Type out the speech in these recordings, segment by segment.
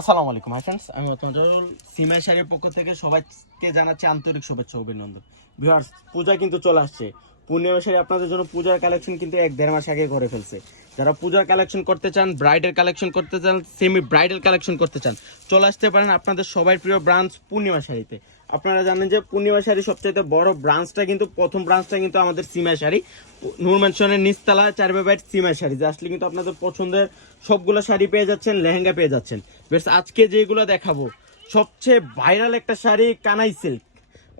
আসসালামু আলাইকুম hi friends, আমি অতনুল সিমাই শাড়ির পক্ষ থেকে সবাইকে জানাচ্ছি আন্তরিক শুভেচ্ছা অভিনন্দন। ভিউয়ার্স, পূজা কিন্তু চলে আসছে। পূর্ণিমা শাড়ি আপনাদের জন্য পূজার কালেকশন কিন্তু 1-1.5 মাস আগে করে ফেলছে। যারা পূজার কালেকশন করতে চান, ব্রাইডের কালেকশন করতে চান, সেমি ব্রাইডাল কালেকশন করতে চান, চলে আসতে পারেন আপনাদের সবাই প্রিয় ব্রাঞ্চ পূর্ণিমা শাড়িতে। আপনারা জানেন যে পূর্ণিমা শাড়ি সবচাইতে বড় ব্রাঞ্চটা কিন্তু প্রথম ব্রাঞ্চটা কিন্তু আমাদের সিমাই শাড়ি, নূর ম্যানশনের নিচতলা 4x8 সিমাই শাড়ি। আসলে কিন্তু আপনাদের পছন্দের সবগুলো শাড়ি পেয়ে যাচ্ছেন, লেহেঙ্গা পেয়ে যাচ্ছেন। বেশ, আজকে যেগুলো দেখাবো সবচেয়ে ভাইরাল একটা শাড়ি কানাই সিল্ক।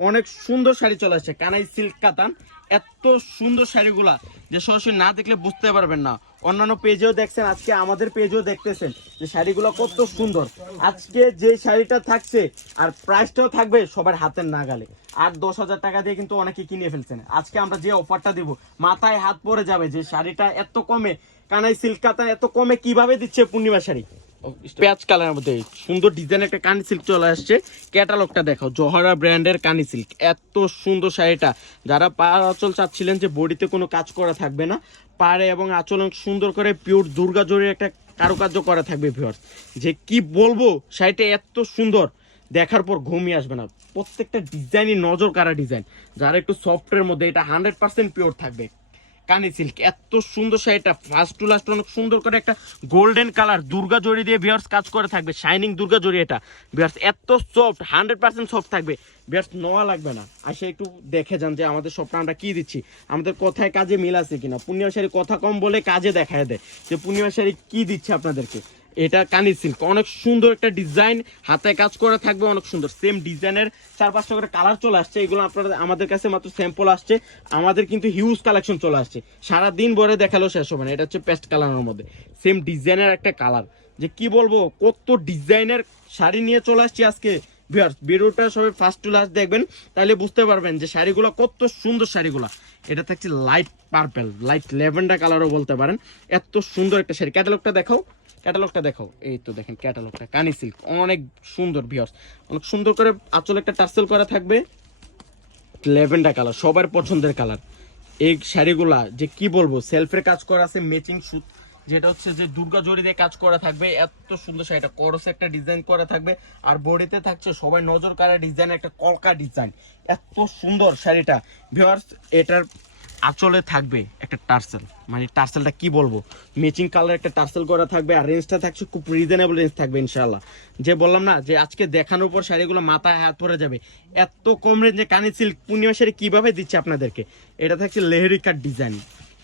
অনেক সুন্দর শাড়ি চলে আসছে কানাই সিল্ক কাতান। এত সুন্দর শাড়িগুলা যে সরাসরি না দেখলে বুঝতে পারবেন না। অন্যান্য পেজেও দেখছেন, আজকে আমাদের পেজেও দেখতেছেন যে শাড়িগুলো কত সুন্দর। আজকে যে শাড়িটা থাকছে আর প্রাইসটাও থাকবে সবার হাতের নাগালে। 8-10 হাজার টাকা দিয়ে কিন্তু অনেকে কিনে ফেলছেন। আজকে আমরা যে অফারটা দিব মাথায় হাত পড়ে যাবে যে শাড়িটা এত কমে, কানাই সিল্ক কাতান এত কমে কিভাবে দিচ্ছে পূর্ণিমা শাড়ি। পেঁয়াজ কালারের মধ্যে সুন্দর ডিজাইন একটা কানি সিল্ক চলে আসছে। ক্যাটালগটা দেখাও, জহরা ব্র্যান্ডের কানি সিল্ক। এত সুন্দর শাড়িটা, যারা পাড় আঁচল চাচ্ছিলেন যে বডিতে কোনো কাজ করা থাকবে না, পাড়ে এবং আঁচল সুন্দর করে পিওর দুর্গা জরির একটা কারুকার্য করা থাকবে। ভিউয়ার্স, যে কি বলবো, শাড়িটা এত সুন্দর দেখার পর ঘুমিয়ে আসবে না। প্রত্যেকটা ডিজাইনই নজর কাড়া ডিজাইন। যারা একটু সফটের মধ্যে, এটা 100% পিওর থাকবে কানি সিল্ক। এত সুন্দর শাড়িটা ফার্স্ট টু লাস্ট অনেক সুন্দর করে একটা গোল্ডেন কালার দুর্গা জড়ি দিয়ে ভিউয়ার্স কাজ করে থাকবে, শাইনিং দুর্গা জড়ি। এটা ভিউয়ার্স এত সফট, 100% সফট থাকবে। ভিউয়ার্স নোয়া লাগবে না, আসে একটু দেখে যান যে আমাদের সবটা আমরা কি দিচ্ছি, আমাদের কথায় কাজে মিল আছে কিনা। পূর্ণিমা শাড়ি কথা কম বলে কাজে দেখায় দেয় যে পূর্ণিমা শাড়ি কি দিচ্ছে আপনাদেরকে। এটা কানি সিল্ক, অনেক সুন্দর একটা ডিজাইন, হাতে কাজ করা থাকবে, অনেক সুন্দর। সেম ডিজাইনের 4-5টা করে কালার চলে আসছে। এগুলো আপনারা আমাদের কাছে মাত্র স্যাম্পল আসছে, আমাদের কিন্তু হিউজ কালেকশন চলে আসছে। সারাদিন ভরে দেখালো শেষ হবে না। এটা হচ্ছে পেস্ট কালারের মধ্যে সেম ডিজাইনের একটা কালার। যে কি বলবো, কত ডিজাইনের শাড়ি নিয়ে চলে আসছি আজকে। ভিউয়ার্স, ভিডিওটা সবাই ফার্স্ট টু লাস্ট দেখবেন, তাহলে বুঝতে পারবেন যে শাড়িগুলো কত সুন্দর। শাড়িগুলো এটা থাকছে লাইট পার্পল, লাইট ল্যাভেন্ডার কালারও বলতে পারেন। এত সুন্দর একটা শাড়ি। ক্যাটালগটা দেখাও, ক্যাটালগটা দেখাও। এই তো দেখেন ক্যাটালগটা, কানি সিল্ক অনেক সুন্দর। ভিউয়ার্স, অনেক সুন্দর করে আঁচল একটা টার্সেল করা থাকবে, ল্যাভেন্ডার কালার, সবার পছন্দের কালার। এই শাড়িগুলা যে কি বলবো, সেলফের কাজ করা আছে, ম্যাচিং সুত যেটা হচ্ছে যে দুর্গা জড়ি দিয়ে কাজ করা থাকবে। এত সুন্দর শাড়িটা, করসে একটা ডিজাইন করা থাকবে, আর বডিতে থাকছে সবাই নজর কাড়া ডিজাইন, একটা কলকা ডিজাইন। এত সুন্দর শাড়িটা। ভিউয়ার্স, এটার আঁচলে থাকবে একটা টার্সেল, মানে টার্সেলটা কি বলবো, ম্যাচিং কালার একটা টার্সেল করা থাকবে। আর রেঞ্জটা থাকছে খুব রিজনেবল রেঞ্জ থাকবে ইনশাআল্লাহ। যে বললাম না যে আজকে দেখানোর পর শাড়িগুলো মাথায় হাত পরে যাবে। এত কম রেঞ্জে কানি সিল্ক পূর্ণিমা শাড়ি কিভাবে দিচ্ছে আপনাদেরকে। এটা থাকছে লেহেরি কাট ডিজাইন,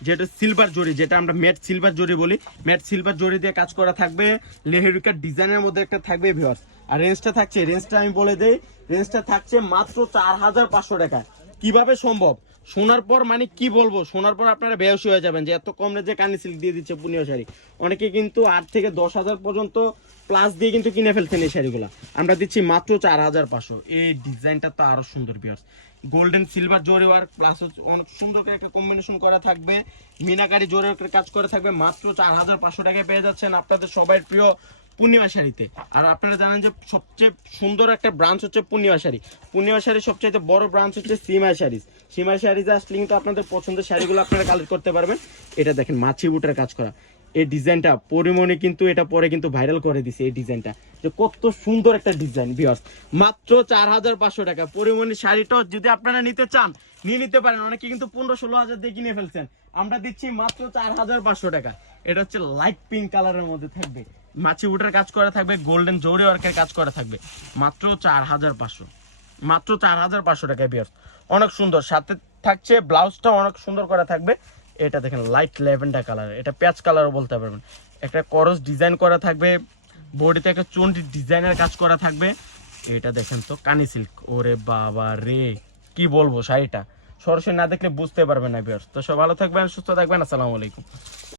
যেটা সিলভার জরি, যেটা আমরা ম্যাট সিলভার জরি বলি। ম্যাট সিলভার জরি দিয়ে কাজ করা থাকবে, লেহেরি কাট ডিজাইনের মধ্যে একটা থাকবে। ভিউয়ার্স, আর রেঞ্জটা থাকছে, রেঞ্জটা আমি বলে দেই, রেঞ্জটা থাকছে মাত্র 4500 টাকা। কিভাবে সম্ভব? শোনার পর মানে কি বলবো, শোনার পর আপনারা বেহসী হয়ে যাবেন যে এত কম রেঞ্জে কানি সিল্ক দিয়ে দিচ্ছে পূর্ণিমা শাড়ি। অনেকে কিন্তু 8 থেকে 10 হাজার পর্যন্ত প্লাস দিয়ে কিন্তু কিনে ফেলছেন এই শাড়িগুলো। আমরা দিচ্ছি মাত্র 4500। এই ডিজাইনটা তো আরো সুন্দর। ভিউয়ার্স, গোল্ডেন সিলভার জরি ওয়ার্ক প্লাস অনেক সুন্দর করে একটা কম্বিনেশন করা থাকবে, মিনাকারি জরি ওয়ার্কের কাজ করা থাকবে। মাত্র 4500 টাকায় পেয়ে যাচ্ছেন আপনাদের সবার প্রিয় পূর্ণিমা শাড়িতে। আর আপনারা জানেন যে সবচেয়ে সুন্দর একটা ব্রাঞ্চ হচ্ছে পূর্ণিমা শাড়ি। পূর্ণিমা শাড়ির সবচেয়ে বড় ব্রাঞ্চ হচ্ছে সিমাই শাড়ি। সিমাই শাড়িতে আসলে কিন্তু আপনাদের পছন্দের শাড়িগুলো আপনারা কালেক্ট করতে পারবেন। এটা দেখেন মাছি বুটের কাজ করা এই ডিজাইনটা, পরিমণি কিন্তু এটা পরে কিন্তু ভাইরাল করে দিছে এই ডিজাইনটা, যে কত সুন্দর একটা ডিজাইন। ভিউয়ার্স, মাত্র 4500 টাকা পরিমণি শাড়িটা যদি আপনারা নিতে চান নিয়ে নিতে পারেন। অনেকে কিন্তু 15-16 হাজার দিয়ে কিনে ফেলছেন, আমরা দিচ্ছি মাত্র 4500 টাকা। এটা হচ্ছে লাইট পিঙ্ক কালারের মধ্যে থাকবে, মাছি বুটের কাজ করা থাকবে, গোল্ডেন জরি ওয়ার্কের কাজ করা থাকবে। মাত্র 4500, মাত্র 4500 টাকায়। ভিউয়ার্স, অনেক সুন্দর। সাথে থাকছে ব্লাউজটা অনেক সুন্দর করা থাকবে। এটা দেখেন লাইট ল্যাভেন্ডার কালার, এটা পেঁয়াজ কালারও বলতে পারবেন। একটা করস ডিজাইন করা থাকবে, বডিতে একটা চুনটি ডিজাইনের কাজ করা থাকবে। এটা দেখেন তো কানি সিল্ক, ওরে বাবা রে, কি বলবো, শাড়িটা সরাসরি না দেখলে বুঝতে পারবেন না। ভিউয়ার্স, তো সব ভালো থাকবেন, সুস্থ থাকবেন, আসসালামু আলাইকুম।